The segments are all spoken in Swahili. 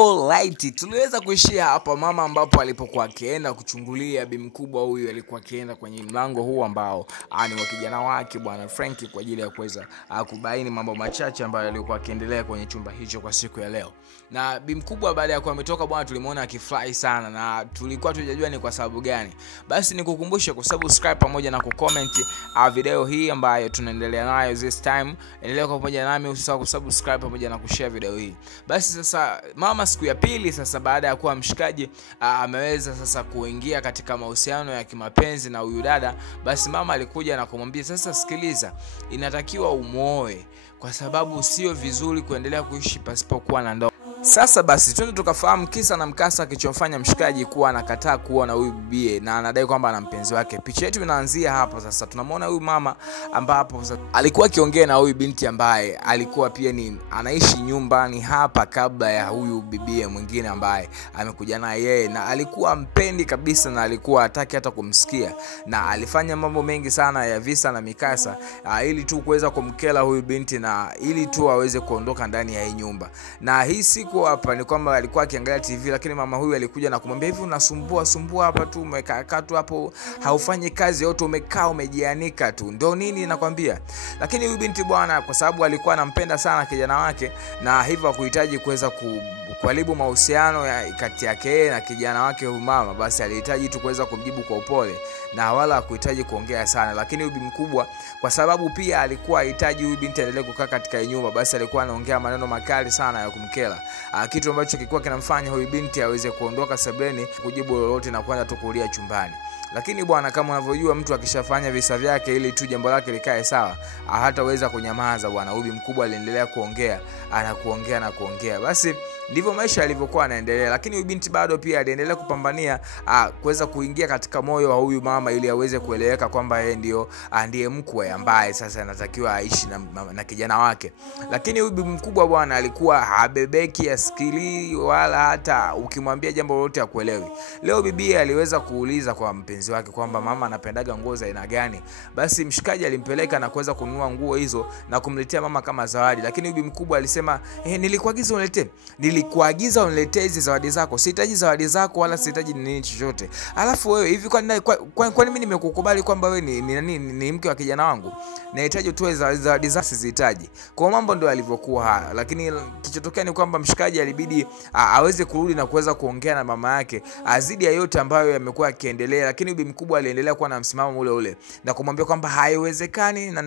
Alright, tuliweza kuishia hapa mama ambapo alipokuwa akienda kuchungulia bi mkubwa huyu alikuwa akienda kwenye mlango huu ambao ni wa kijana wake bwana Frank kwa ajili ya kuweza kubaini mambo machache ambayo yalikuwa yakiendelea kwenye chumba hicho kwa siku ya leo. Na bi mkubwa baada ya kuwa ametoka bwana tulimuona akifurahi sana na tulikuwa tujajua ni kwa sababu gani. Basi nikukumbushe kusubscribe pamoja na kucomment video hii ambayo tunaendelea nayo this time. Endelea pamoja nami, usisahau kusubscribe pamoja na kushare video hii. Basi sasa mama siku ya pili sasa baada ya kuwa mshikaji ameweza sasa kuingia katika mahusiano ya kimapenzi na huyu dada, basi mama alikuja na kumwambia sasa sikiliza, inatakiwa umuoe kwa sababu sio vizuri kuendelea kuishi pasipokuwa na ndoa. Sasa basi twende tukafahamu kisa na mkasa kilichomfanya mshikaji kuwa anakataa kuwa na huyu bibi na anadai kwamba ana mpenzi wake. Picha yetu inaanzia hapo sasa. Tunamwona huyu mama ambapo alikuwa akiongea na huyu binti ambaye alikuwa pia ni anaishi nyumbani hapa kabla ya huyu bibi mwingine ambaye amekuja na yeye, na alikuwa mpendi kabisa na alikuwa hataki hata kumsikia, na alifanya mambo mengi sana ya visa na mikasa ili tu kuweza kumkela huyu binti na ili tu aweze kuondoka ndani ya hii nyumba. Na hii siku hapa ni kwamba alikuwa akiangalia TV, lakini mama huyu alikuja na kumwambia hivi, unasumbua hapa tu, umekaa tu hapo haufanyi kazi yote, umekaa umejianika tu, ndio nini nakwambia. Lakini huyu binti bwana kwa sababu alikuwa anampenda sana kijana wake na hivyo hakuhitaji kuweza kuharibu mahusiano kati yake na kijana wake huyu mama, basi alihitaji tu kuweza kumjibu kwa upole na wala hakuhitaji kuongea sana. Lakini huyu mkubwa kwa sababu pia alikuwa hahitaji huyu binti aendelee kukaa katika nyumba, basi alikuwa anaongea maneno makali sana ya kumkela, kitu ambacho kilikuwa kinamfanya huyu binti aweze kuondoka sebuleni kujibu lolote na kwenda tu kulia chumbani. Lakini bwana kama unavyojua mtu akishafanya visa vyake ili tu jambo lake likae sawa, hataweza kunyamaza bwana. Huyu mkubwa aliendelea kuongea, anakuongea. Basi ndivyo maisha yalivyokuwa yanaendelea, lakini huyu binti bado pia aliendelea kupambania kuweza kuingia katika moyo wa huyu mama ili aweze kueleweka kwamba yeye ndiye mkwe ambaye sasa anatakiwa aishi na kijana wake. Lakini huyu mkubwa bwana alikuwa habebeki askili wala hata ukimwambia jambo lolote hakuelewi. Leo bibi aliweza kuuliza kwa mpenzi wake kwamba mama anapendaga nguo za aina gani. Basi mshikaji alimpeleka na kuweza kununua nguo hizo na kumletea mama kama zawadi. Lakini huyu mkubwa alisema nilikuagiza uniletee hizi zawadi zako, sihitaji zawadi zako wala sihitaji nini chochote. Alafu wewe hivi kwa nini mimi nimekukubali kwamba wewe ni mke wa kijana wangu? Nahitaji tu zawadi zako, sizihitaji. Kwa mambo ndio alivyokuwa. Lakini kilichotokea ni kwamba mshikaji alibidi aweze kurudi na kuweza kuongea na mama yake azidi ya yote ambayo yamekuwa yakiendelea. Lakini bibi mkubwa aliendelea kuwa na msimamo ule na kumwambia kwamba haiwezekani na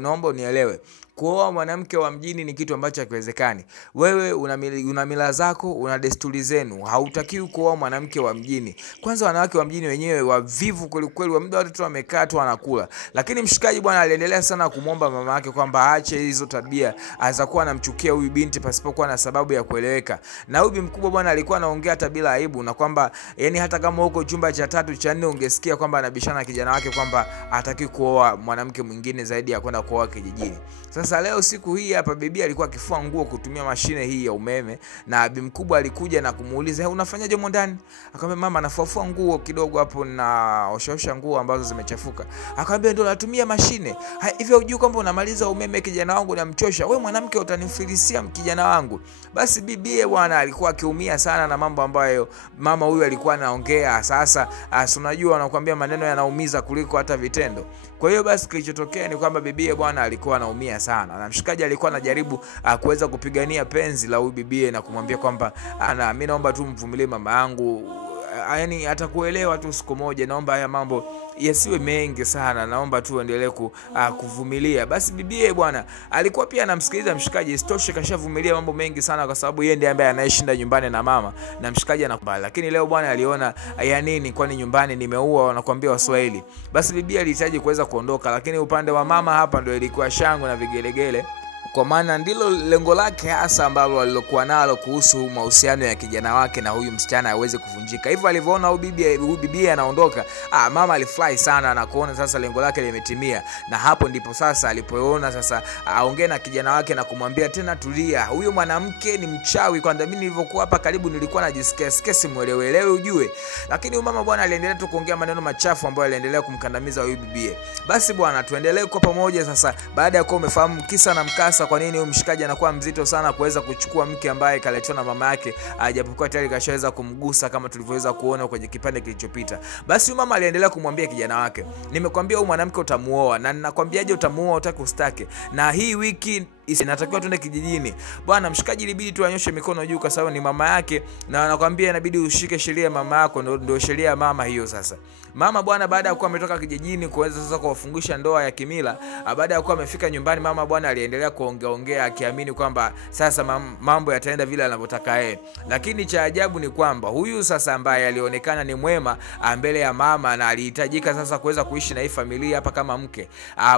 naomba unielewe. Kuoa mwanamke wa mjini ni kitu ambacho hakiwezekani. Wewe una mila zako, una desturi zenu. Hautakiwi kuoa mwanamke wa mjini. Kwanza wanawake wa mjini wenyewe wavivu kweli, wa muda wote tu wamekaa tu wanakula. Lakini mshikaji bwana aliendelea sana kumwomba mama yake kwamba aache hizo tabia, azakuwa anamchukia huyu binti pasipokuwa na sababu ya kueleweka. Na huyu mkubwa bwana alikuwa anaongea hata bila aibu, na kwamba yani hata kama uko chumba cha 3 cha 4 ungesikia kwamba anabishana kijana wake kwamba hataki kuoa mwanamke mwingine zaidi ya kwenda kuoa kijijini. Sasa leo siku hii hapa bibi alikuwa akifua nguo kutumia mashine hii ya umeme, na bibi mkubwa alikuja na kumuuliza unafanyaje huko ndani? Akamwambia mama nafua nguo kidogo hapo na oshaosha nguo ambazo zimechafuka. Akamwambia ndio natumia mashine. Hivyo unajua kwamba unamaliza umeme kijana wangu namchosha. Wewe mwanamke utanifilisia kijana wangu. Basi bibi bwana alikuwa akiumia sana na mambo ambayo mama huyu alikuwa anaongea. Sasa unajua anakuambia maneno yanaumiza kuliko hata vitendo. Kwa hiyo basi kilichotokea ni kwamba bibi bwana alikuwa anaumia sana. Na mshikaji alikuwa anajaribu kuweza kupigania penzi la huyu bibi na kumwambia kwamba mimi naomba tu mvumilie mama yangu, yani atakuelewa tu siku moja, naomba haya mambo yasiwe mengi sana, naomba tu endelee kuvumilia. Basi bibi bwana alikuwa pia anamsikiliza mshikaji, isitoshe kashavumilia mambo mengi sana kwa sababu yeye ndiye ambaye anayeshinda nyumbani na mama na mshikaji anakubali. Lakini leo bwana aliona ya nini, kwani nyumbani nimeua wanakuambia Waswahili. Basi bibi alihitaji kuweza kuondoka, lakini upande wa mama hapa ndio ilikuwa shangwe na vigelegele, kwa maana ndilo lengo lake hasa ambalo alilokuwa nalo kuhusu mahusiano ya kijana wake na huyu msichana aweze kuvunjika. Hivyo alivyoona huyu bibi anaondoka, mama alifurahi sana na kuona sasa lengo lake limetimia. Na hapo ndipo sasa alipoona sasa aongee na kijana wake na kumwambia tena tulia, huyo mwanamke ni mchawi, kwanza mimi nilivyokuwa hapa karibu nilikuwa najisikia simuelewe ujue. Lakini huyu mama bwana aliendelea tu kuongea maneno machafu ambayo aliendelea kumkandamiza huyu bibi. Basi bwana tuendelee kwa pamoja sasa baada ya kuwa umefahamu kisa na mkasa sasa kwa nini huyu mshikaji anakuwa mzito sana kuweza kuchukua mke ambaye kaletwa na mama yake, japokuwa tayari kashaweza kumgusa kama tulivyoweza kuona kwenye kipande kilichopita. Basi huyu mama aliendelea kumwambia kijana wake, nimekwambia huyu mwanamke utamuoa, na ninakwambiaje utamuoa utaki ustake, na hii wiki inatakiwa tuende kijijini. Bwana mshikaji ilibidi tu anyoshe mikono juu kwa sababu ni mama yake, na anakuambia inabidi ushike sheria ya mama yako, ndio sheria ya mama hiyo. Sasa mama bwana, baada ya kuwa ametoka kijijini kuweza sasa kuwafungisha ndoa ya kimila, baada ya kuwa amefika nyumbani, mama bwana aliendelea kuongea akiamini kwamba sasa mambo yataenda vile anavyotaka yeye. Lakini cha ajabu ni kwamba huyu sasa ambaye alionekana ni mwema mbele ya mama na alihitajika sasa kuweza kuishi na hii familia hapa kama mke,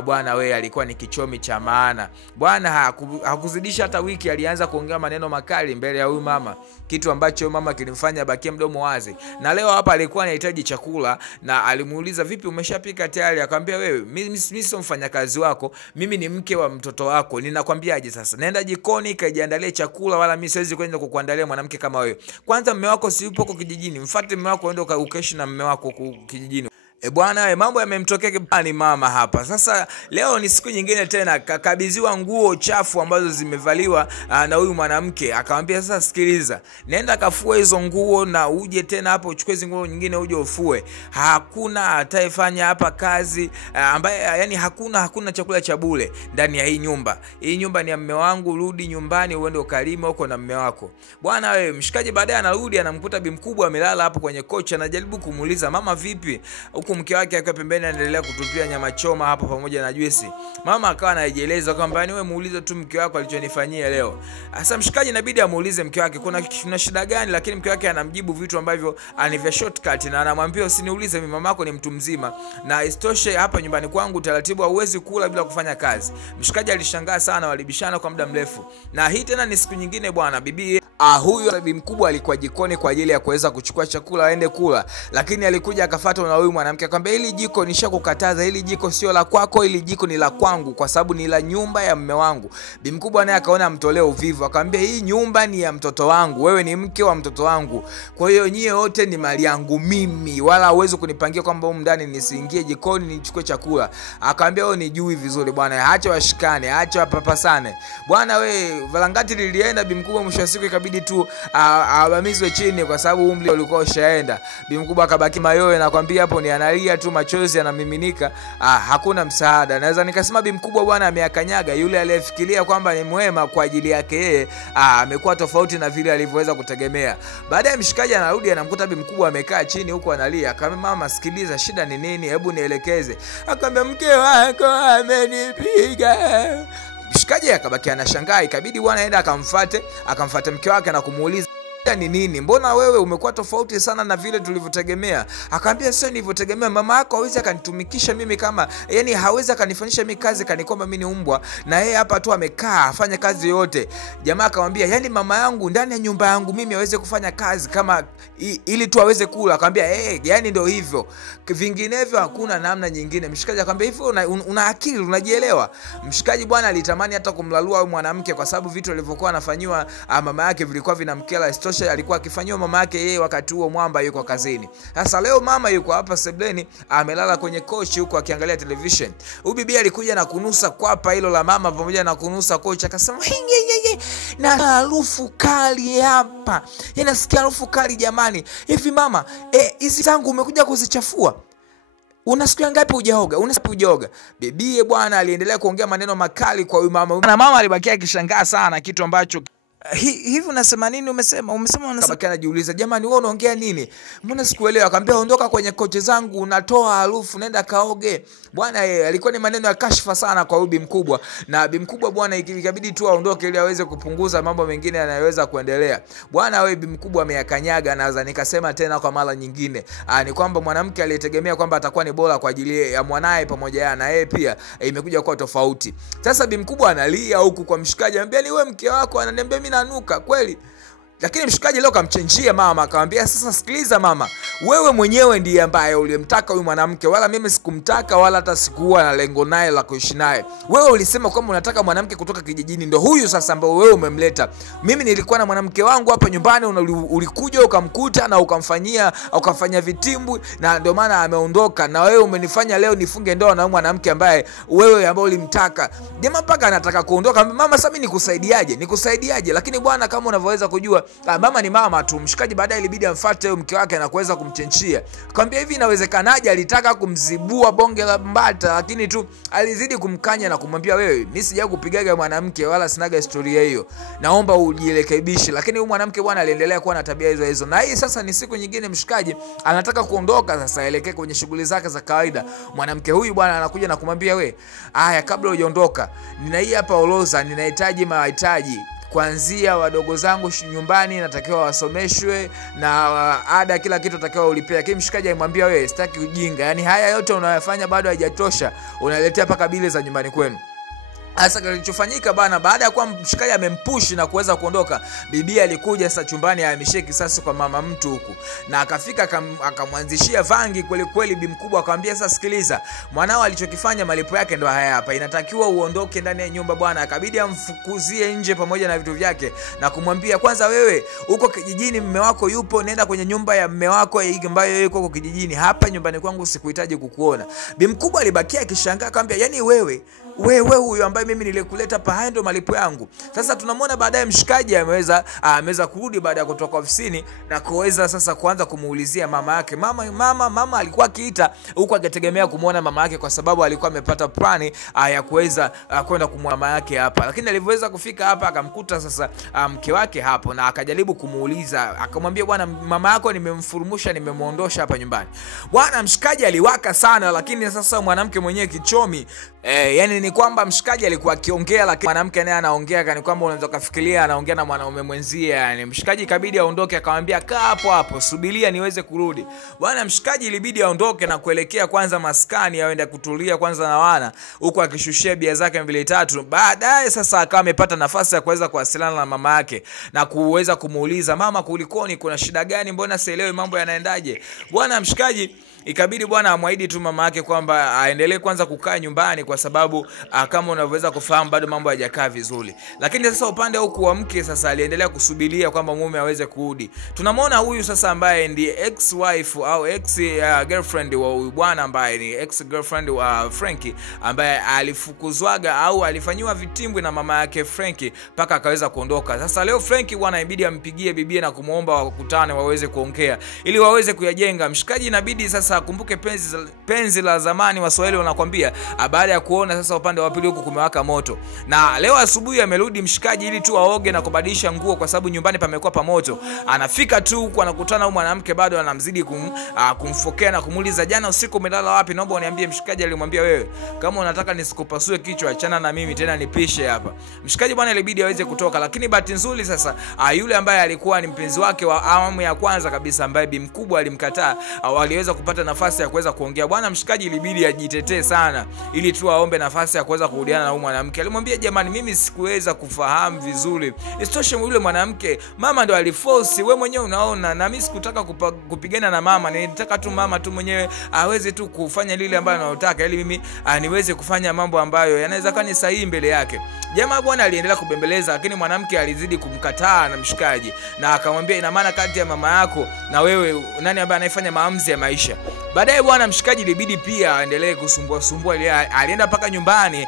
bwana wewe alikuwa ni kichomi cha maana. Bwana hakuzidisha hata wiki alianza kuongea maneno makali mbele ya huyu mama, kitu ambacho mama kilimfanya bakie mdomo wazi. Na leo hapa alikuwa anahitaji chakula na alimuuliza, vipi umeshapika tayari? Akamwambia, wewe mimi sio mfanyakazi wako, mimi ni mke wa mtoto wako, ninakwambiaje sasa? Naenda jikoni kajiandalie chakula, wala mimi siwezi kwenda kukuandalia mwanamke kama wewe. Kwanza mume wako si yupo kijijini, mfuate mume wako uende ukaishi na mume wako kijijini. Bwana mambo yamemtokea kibani mama hapa. Sasa leo ni siku nyingine tena, kakabidhiwa nguo chafu ambazo zimevaliwa na huyu mwanamke. Akamwambia, sasa sikiliza, nenda kafue hizo nguo na uje tena hapo uchukue hizo nguo nyingine uje ufue. Hakuna atayefanya hapa kazi ambaye yani hakuna chakula cha bure ndani ya hii nyumba. Hii nyumba ni ya mume wangu, rudi nyumbani uende ukalime huko na mume wako. Bwana wewe mshikaji baadaye anarudi anamkuta bi mkubwa amelala hapo kwenye kochi, anajaribu kumuuliza mama vipi, huku mke wake akiwa pembeni anaendelea kutupia nyama choma hapo pamoja na juisi. Mama akawa anajieleza kwamba ni wewe muulize tu mke wako alichonifanyia leo. Sasa mshikaji inabidi amuulize mke wake kuna shida gani, lakini mke wake anamjibu vitu ambavyo ni vya shortcut na anamwambia usiniulize mimi, mamako ni mtu mzima na istoshe hapa nyumbani kwangu taratibu hauwezi kula bila kufanya kazi. Mshikaji alishangaa sana, walibishana kwa muda mrefu. Na hii tena ni siku nyingine bwana, bibi huyu bibi mkubwa alikuwa jikoni kwa ajili ya kuweza kuchukua chakula aende kula, lakini alikuja akafuatwa na huyu mwanamke akamwambia, hili jiko nishakukataza, hili jiko sio la kwako, hili jiko ni la kwangu kwa sababu ni la nyumba ya mume wangu. Bibi mkubwa naye akaona amtolee uvivu, akamwambia hii nyumba ni ya mtoto wangu, wewe ni mke wa mtoto wangu, kwa hiyo nyie wote ni mali yangu mimi, wala uwezo kunipangia kwamba huko ndani nisiingie jikoni nichukue chakula. Akamwambia wewe nijui vizuri bwana, acha washikane, acha wapapasane bwana. We valangati lilienda, bibi mkubwa mwisho wa siku ikabidi tu abamizwe chini kwa sababu umri ulikuwa ushaenda. Bibi mkubwa akabaki mayowe na kwambia hapo ni analia tu, machozi yanamiminika, hakuna msaada. Naweza nikasema bibi mkubwa bwana ameakanyaga. Yule aliyefikiria kwamba ni mwema kwa ajili yake yeye amekuwa tofauti na vile alivyoweza kutegemea. Baadaye mshikaji anarudi anamkuta bibi mkubwa amekaa chini huko analia. Akamwambia mama sikiliza, shida ni nini, hebu nielekeze. Akamwambia mke wako amenipiga. Mshikaji akabaki anashangaa, ikabidi bwana aenda akamfuate mke wake na kumuuliza ni nini, mbona wewe umekuwa tofauti sana na vile tulivyotegemea? Akamwambia sio nilivyotegemea, mama yako hawezi akanitumikisha mimi kama yani hawezi akanifanyisha mimi kazi kanikomba mimi ni umbwa, na yeye hapa tu amekaa afanye kazi yote. Jamaa akamwambia yani mama yangu ndani ya nyumba yangu mimi aweze kufanya kazi kama ili tu aweze kula. Akamwambia yani ndio hivyo, vinginevyo hakuna namna nyingine. Mshikaji akamwambia hivyo una akili, unajielewa? Mshikaji bwana alitamani hata kumlalua huyu mwanamke kwa sababu vitu alivyokuwa anafanywa mama yake vilikuwa vinamkela. Alikuwa akifanywa mama yake yeye wakati huo mwamba yuko kazini. Sasa leo mama yuko hapa sebleni amelala kwenye kochi huko akiangalia television. Huyu bibi alikuja na kunusa kwapa hilo la mama pamoja na kunusa kochi, akasema na harufu kali hapa, nasikia harufu kali jamani. Hivi mama hizi zangu umekuja kuzichafua? Una siku ngapi hujaoga? Hujaoga? Bibi bwana aliendelea kuongea maneno makali kwa huyu mama. Na mama alibakia akishangaa sana kitu ambacho hivi unasema nini? Umesema unasema. Anajiuliza jamani wewe unaongea nini? Mbona sikuelewa? Akamwambia ondoka kwenye koche zangu, unatoa harufu, nenda kaoge. Bwana alikuwa ni maneno ya kashfa sana kwa bibi mkubwa, na bibi mkubwa bwana ikabidi tu aondoke ili aweze kupunguza mambo mengine yanayoweza kuendelea. Bwana wewe bibi mkubwa ameyakanyaga. Naweza nikasema tena kwa mara nyingine ni kwamba mwanamke aliyetegemea kwamba atakuwa ni bora kwa ajili ya mwanae pamoja na yeye pia imekuja kuwa tofauti. Sasa bibi mkubwa analia huku kwa mshikaji, anambia ni wewe mke wako, ananiambia mimi nanuka kweli. Lakini mshikaji leo kamchenjia mama, akamwambia sasa sikiliza mama, wewe mwenyewe ndiye ambaye ulimtaka huyu mwanamke, wala mimi sikumtaka, wala hata sikuwa na lengo naye la kuishi naye. Wewe ulisema kwamba unataka mwanamke kutoka kijijini, ndio huyu sasa ambaye wewe umemleta. Mimi nilikuwa na mwanamke wangu hapa nyumbani, ulikuja ukamkuta na ukamfanyia vitimbu, na ndio maana ameondoka, na wewe umenifanya leo nifunge ndoa na mwanamke ambaye wewe ambaye ulimtaka. Jamaa mpaka anataka kuondoka. Mama, sasa mimi nikusaidiaje? Lakini bwana, kama unavyoweza kujua, mama ni mama tu. Mshikaji baadaye ilibidi amfuate huyo mke wake na kuweza kumchenchia. Akamwambia hivi, inawezekanaje? Alitaka kumzibua bonge la mbata, lakini tu alizidi kumkanya na kumwambia, wewe mimi sijaje kupigaga mwanamke wala sinaga historia hiyo, naomba ujirekebishe. Lakini huyu mwanamke bwana aliendelea kuwa na tabia hizo. Na hii sasa ni siku nyingine, mshikaji anataka kuondoka sasa aelekee kwenye shughuli zake za kawaida. Mwanamke huyu bwana anakuja na kumwambia, we, haya, kabla hujaondoka, nina hii hapa orodha, ninahitaji mahitaji kuanzia wadogo zangu nyumbani natakiwa wasomeshwe, na ada kila kitu natakiwa ulipia. Lakini mshikaji alimwambia, wewe sitaki ujinga, yani haya yote unayofanya bado haijatosha, unaletea paka bili za nyumbani kwenu. Sasa kilichofanyika bana, baada ya kuwa mshikaji amempush na kuweza kuondoka, bibi alikuja sasa chumbani ahamishie kisasi kwa mama mtu huku, na akafika akamwanzishia vangi kweli kweli. Bi mkubwa akamwambia, sasa sikiliza, mwanao alichokifanya malipo yake ndo haya hapa, inatakiwa uondoke ndani ya nyumba bwana. Akabidi amfukuzie nje pamoja na vitu vyake na kumwambia, kwanza wewe uko kijijini, mume wako yupo, nenda kwenye nyumba ya mume wako ambayo yuko huko kijijini, hapa nyumbani kwangu sikuhitaji kukuona. Bi mkubwa alibakia akishangaa, akamwambia, yani wewe huyo ambaye mimi nilikuleta hapa ndo malipo yangu. Sasa tunamwona baadaye mshikaji ameweza kurudi baada ya kutoka ofisini na kuweza sasa kuanza kumuulizia mama yake. Mama alikuwa akiita huko akitegemea kumuona mama yake, kwa sababu alikuwa amepata plani ya kuweza kwenda kumuona mama yake hapa. Lakini alivyoweza kufika hapa akamkuta sasa mke wake hapo, na akajaribu kumuuliza, akamwambia, bwana, mama yako nimemfurumusha, nimemuondosha hapa nyumbani. Bwana mshikaji aliwaka sana, lakini sasa mwanamke mwenyewe kichomi, yani ni kwamba mshikaji alikuwa akiongea, lakini mwanamke naye anaongea kana kwamba unaweza kufikiria anaongea na mwanaume mwenzie. Yani mshikaji ikabidi aondoke, akamwambia, kaa hapo subiria niweze kurudi. Bwana mshikaji ilibidi aondoke na kuelekea kwanza maskani, aende kutulia kwanza na wana huko, akishushia bia zake 2-3. Baadaye sasa akawa amepata nafasi ya kuweza kuwasiliana na mama yake na kuweza kumuuliza, mama, kulikoni, kuna shida gani, mbona sielewi mambo yanaendaje? Bwana mshikaji ikabidi bwana amwahidi tu mama yake kwamba aendelee kwanza kukaa nyumbani, kwa sababu kama unavyoweza kufahamu bado mambo hayajakaa vizuri. Lakini sasa upande huku wa mke sasa aliendelea kusubiria kwamba mume aweze kurudi. Tunamwona huyu sasa ambaye ndiye ex wife au ex girlfriend wa huyu bwana, ambaye ni ex girlfriend wa Frankie, ambaye alifukuzwaga au alifanywa vitimbwi na mama yake Frankie mpaka akaweza kuondoka. Sasa leo Frankie bwana inabidi ampigie bibi na kumuomba wakutane waweze kuongea ili waweze kuyajenga. Mshikaji inabidi sasa akumbuke penzi la zamani. Waswahili wanakuambia baada ya kuona sasa upande wa pili huko kumewaka moto. Na leo asubuhi amerudi mshikaji ili tu aoge na kubadilisha nguo, kwa sababu nyumbani pamekuwa pa moto. Anafika tu huko anakutana na mwanamke bado anamzidi kumfokea na kumuuliza, jana usiku umelala wapi? Naomba uniambie. Mshikaji alimwambia, wewe kama unataka nisikupasue kichwa, achana na mimi tena nipishe hapa. Mshikaji bwana ilibidi aweze kutoka, lakini bahati nzuri sasa yule ambaye alikuwa ni mpenzi wake wa awamu ya kwanza kabisa, ambaye bi mkubwa alimkataa, aliweza kupata nafasi ya kuweza kuongea. Bwana mshikaji ilibidi ajitetee sana ili tu aombe nafasi ya kuweza kurudiana na huyu mwanamke. Alimwambia, jamani, mimi sikuweza kufahamu vizuri, isitoshe yule mwanamke mama ndo aliforce, wewe mwenyewe unaona, na mimi sikutaka kupigana na mama, nilitaka tu mama tu mwenyewe aweze tu kufanya lile ambalo anataka, ili mimi niweze kufanya mambo ambayo yanaweza kani sahihi mbele yake. Jamaa bwana aliendelea kubembeleza, lakini mwanamke alizidi kumkataa na mshikaji, na akamwambia, ina maana kati ya mama yako na wewe nani ambaye anayefanya maamuzi ya maisha? Baadaye bwana mshikaji ilibidi pia aendelee kusumbua. Alienda paka nyumbani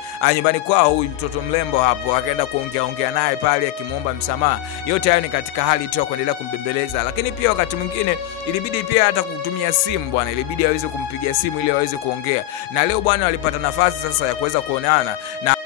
kwao huyu mtoto mlembo hapo, akaenda kuongea naye pale akimuomba msamaha. Yote hayo ni katika hali tu ya kuendelea kumbembeleza, lakini pia wakati mwingine ilibidi pia hata kutumia simu bwana, ilibidi aweze kumpigia simu ili aweze kuongea. Na leo bwana alipata nafasi sasa ya kuweza kuonana na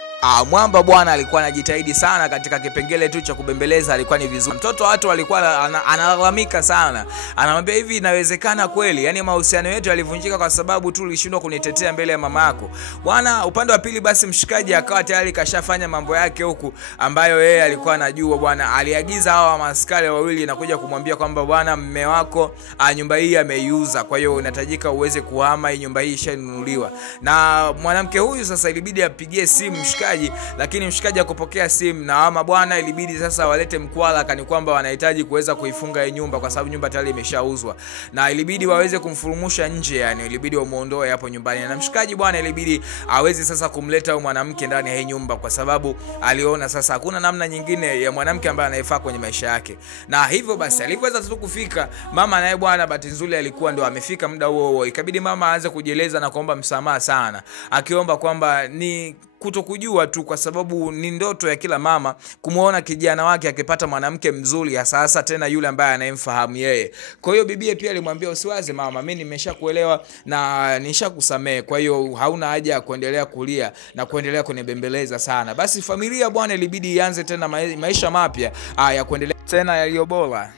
mwamba bwana alikuwa anajitahidi sana katika kipengele tu cha kubembeleza, alikuwa ni vizuri. Mtoto watu alikuwa analalamika sana, anamwambia, hivi inawezekana kweli? Yani mahusiano yetu yalivunjika kwa sababu tu ulishindwa kunitetea mbele ya mama yako. Bwana upande wa pili basi mshikaji akawa tayari kashafanya mambo yake huku ambayo yeye alikuwa anajua. Bwana aliagiza hawa maskari wawili na kuja kumwambia kwamba, bwana, mume wako nyumba hii ameiuza, kwa hiyo unahitajika uweze kuhama, hii nyumba hii ishanunuliwa. Na mwanamke huyu sasa ilibidi apigie simu mshikaji mshikaji, lakini mshikaji akupokea simu na ama bwana ilibidi sasa walete mkwala kani kwamba wanahitaji kuweza kuifunga hii nyumba kwa sababu nyumba tayari imeshauzwa na ilibidi waweze kumfurumusha nje, yani ilibidi wamuondoe hapo nyumbani. Na mshikaji bwana ilibidi aweze sasa kumleta huyo mwanamke ndani ya hii nyumba kwa sababu aliona sasa hakuna namna nyingine ya mwanamke ambaye anayefaa kwenye maisha yake. Na hivyo basi alipoweza tu kufika mama naye bwana bahati nzuri alikuwa ndo amefika muda huo, ikabidi mama aanze kujieleza na kuomba msamaha sana, akiomba kwamba ni kutokujua tu kwa sababu ni ndoto ya kila mama kumuona kijana wake akipata mwanamke mzuri ya sasa tena yule ambaye anayemfahamu yeye. Kwa hiyo bibie pia alimwambia usiwaze mama, mimi nimeshakuelewa na nishakusamea, kwa hiyo hauna haja ya kuendelea kulia na kuendelea kunibembeleza sana. Basi familia bwana ilibidi ianze tena maisha mapya ya kuendelea tena yaliyo bora.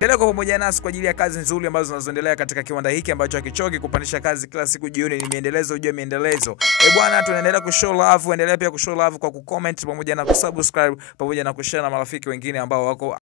Endelea kwa pamoja nasi kwa ajili ya kazi nzuri ambazo zinazoendelea katika kiwanda hiki ambacho hakichoki kupandisha kazi kila siku jioni. Ni miendelezo juu ya miendelezo. Bwana tunaendelea kushow love, endelea pia kushow love kwa kucomment pamoja na kusubscribe pamoja na kushare na marafiki wengine ambao wako